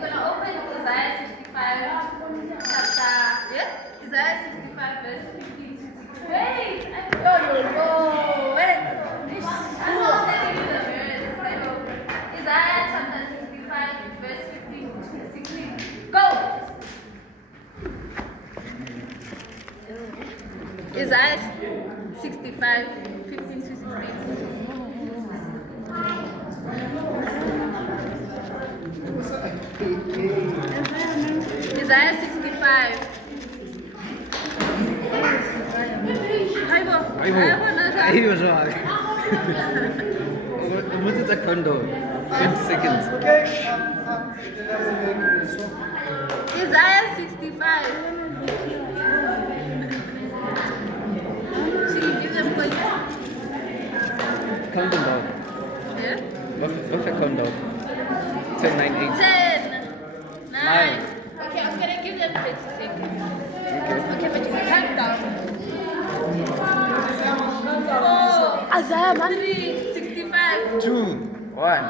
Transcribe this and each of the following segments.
gonna open Isaiah 65 chapter. Yeah? Isaiah 65 verse 15 to 16. Wait! Wait! I'm not telling you the verse. Isaiah chapter 65 verse 15 to 16. Go! Isaiah 65 15 to 16. Isaiah 65. Aibo schon. Du musst jetzt ein Konto. 20 seconds. Isaiah 65. She can give them points. Count them down. Yeah? What's your countdown? 10, 9, 8. 10, 9. Nine. Okay, I'm gonna give them 30 seconds. Okay. Okay, but you can count down. 4, Isaiah, man. 3, 65. 2, 1.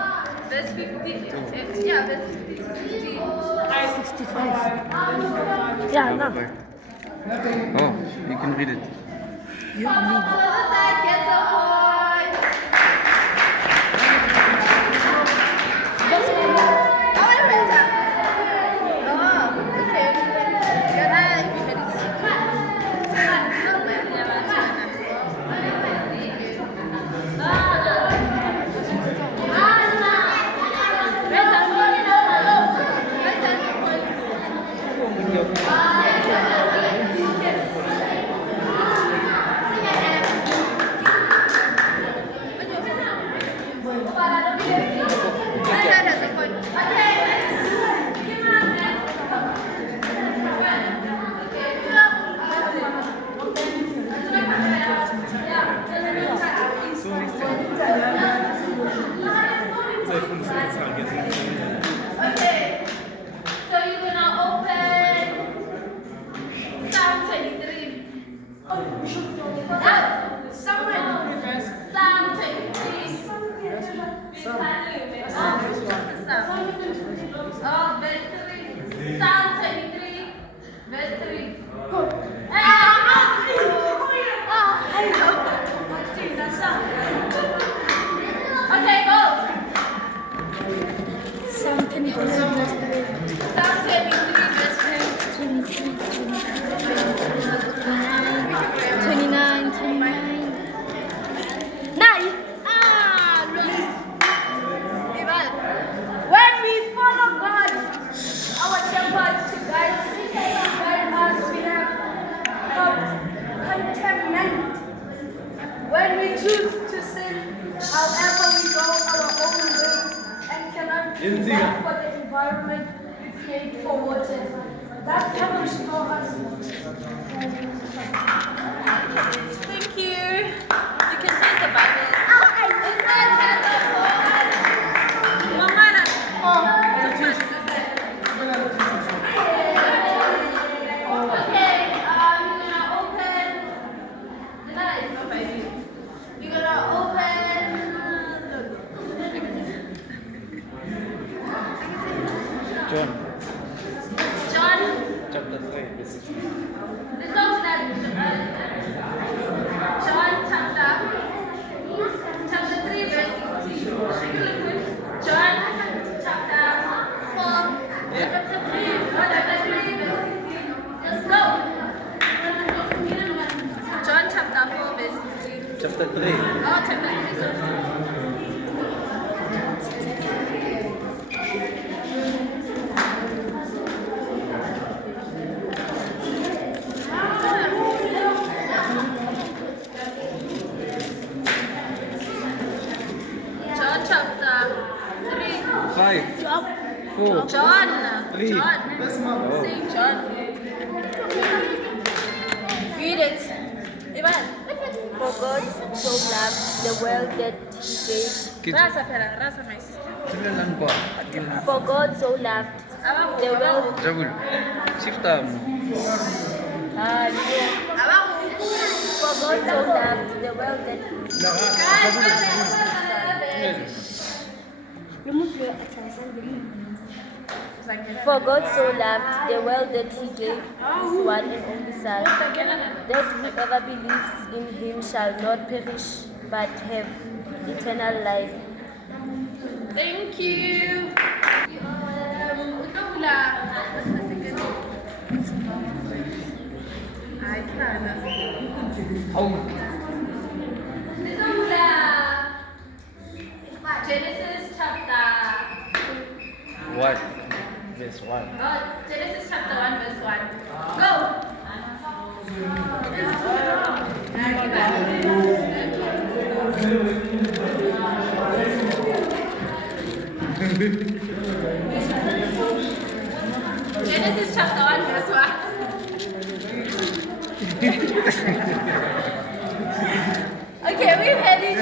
Verse 15. Yeah, verse 15 to 16. 65. Yeah, no. Oh, you can read it. You need Other side gets a point. That's Oh, wait. Oh, okay. You're not even Okay, so you're gonna open Psalm 23. Psalm 23. Oh, verse 3. Psalm 23, verse 3. Okay, go. something. Psalm 23, verse 23, 29, 29. 9. When we follow God, our shepherd, to guide us, we have contentment. When we choose to sin, however we go our own way and cannot do that for the environment we create for water, that can restore us. Thank you. You can take the Bible. John, John, chapter 3, verse 16. John chapter 3, verse 16. John chapter 4, chapter 3, chapter 3, verse 16. Let's go. John chapter 4, verse 16. Chapter 3. Oh, chapter 3, sorry. John chapter 3. 5, 4. John. Three. John. Oh. Say John. Read it. Ivan. For God so loved the world that he gave. Rasa pera. Rasa my sister. Sila lang ba? For God so loved the world. Jabul. Shifta mo. For God so loved the world that he For God so loved the world that he gave his one and only Son, that whoever believes in him shall not perish but have eternal life. Thank you. Utopula. What's the second? I can't. Utopula. Genesis chapter. What? This one. Genesis chapter 1 verse 1. Go. Genesis chapter 1 verse 1. Okay, we've had it.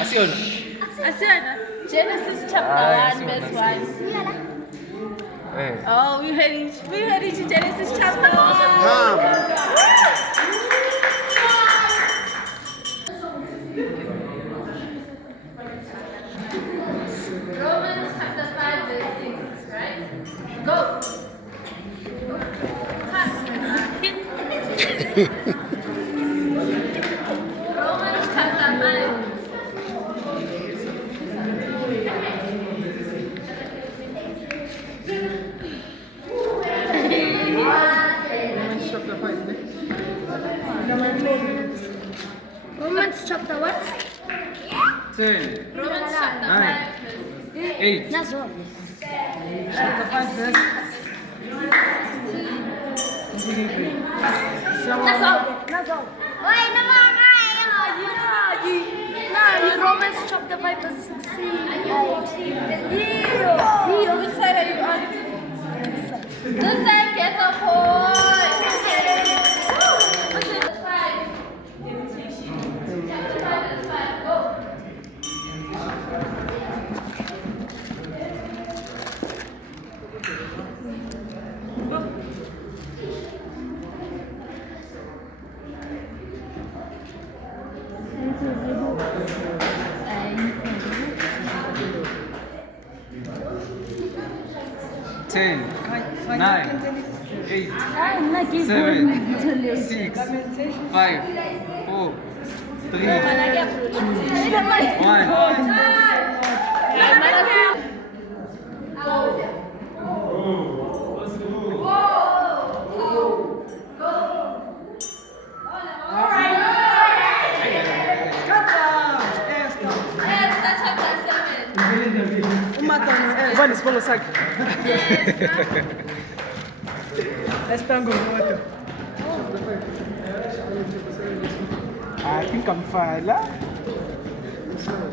Asiana. Genesis chapter 1 verse 1. Hey. Oh, we heard it in Genesis chapter 1. Romans chapter 5 verse 6, right? Go. Romans chapter 5. Romans chapter what? 10, Romans chapter 9, 5 verse 8, Nazo. Chapter 5 verse. Nazo. Wait, Romans chapter 5 verse 16. Which side are you on? This side gets a point. What's it? 5. Chapter 5 verse 5. Go. ten, 9, 8, 7, 6, 5, 4, 3, 1. Vale, spolo sakhe. Estango moto. I think I'm fine.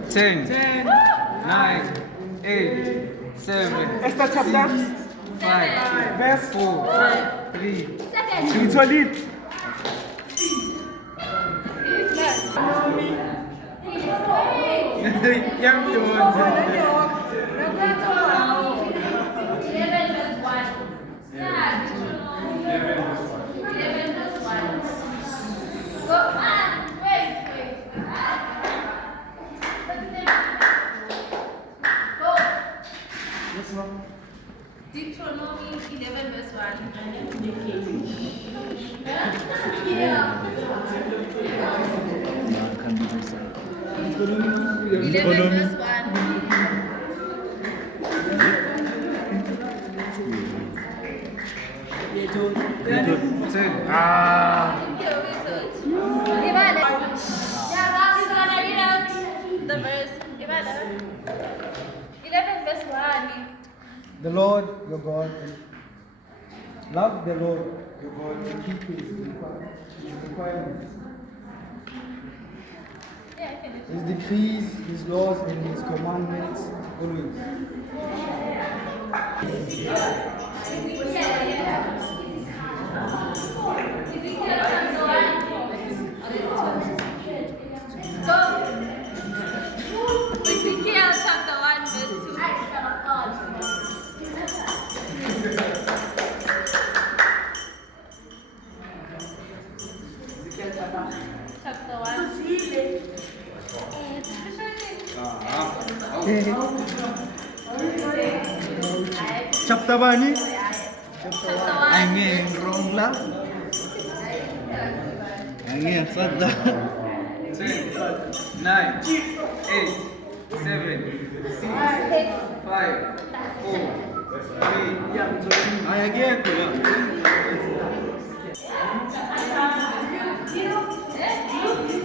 10, 10. 9, 8, 7, Esta chapter 5, verse 4, 3, Ngitholile. Yangidonsa. 11 verse 1. Yeah, Deuteronomy 11 verse 1. Go. Wait. Go. Yes, ma'am. Deuteronomy 11 verse 1. 11 verse 1. Ivana. Yeah, Bob is gonna read out the verse. Ivana. 11 verse 1. The Lord your God, love the Lord your God and keep his requirements, Yeah, I finished. his decrees, his laws, and his commandments always. Ezekiel chapter 1. Go. Ezekiel chapter 1 verse 2. Chapter 1. Chapter bani? Chapter 1. Angin wrong lah. Angin sadda. 10, 9, 8, 7, 6, 5, 4, 3. Ay again ko ya.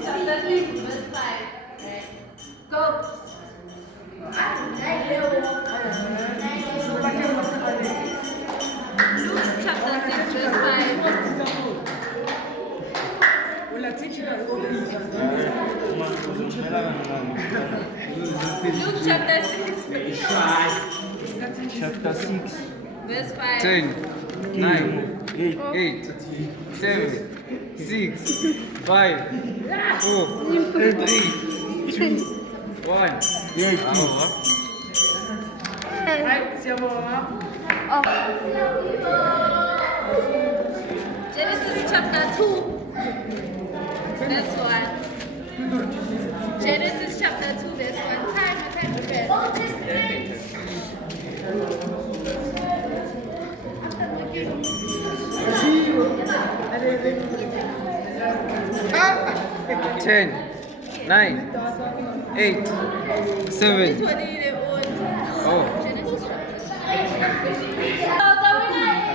Chapter 6, verse 5. Go. Luke chapter 6, verse 5. Luke chapter 6, Chapter 6. verse 5. 10, 9, 8, 7, 6, 5, 4, 3, 2, 1. Genesis chapter 2, verse 1. Genesis chapter 2, verse 1. Time to read. Ten, 9, 8, 7. What do you want? Oh,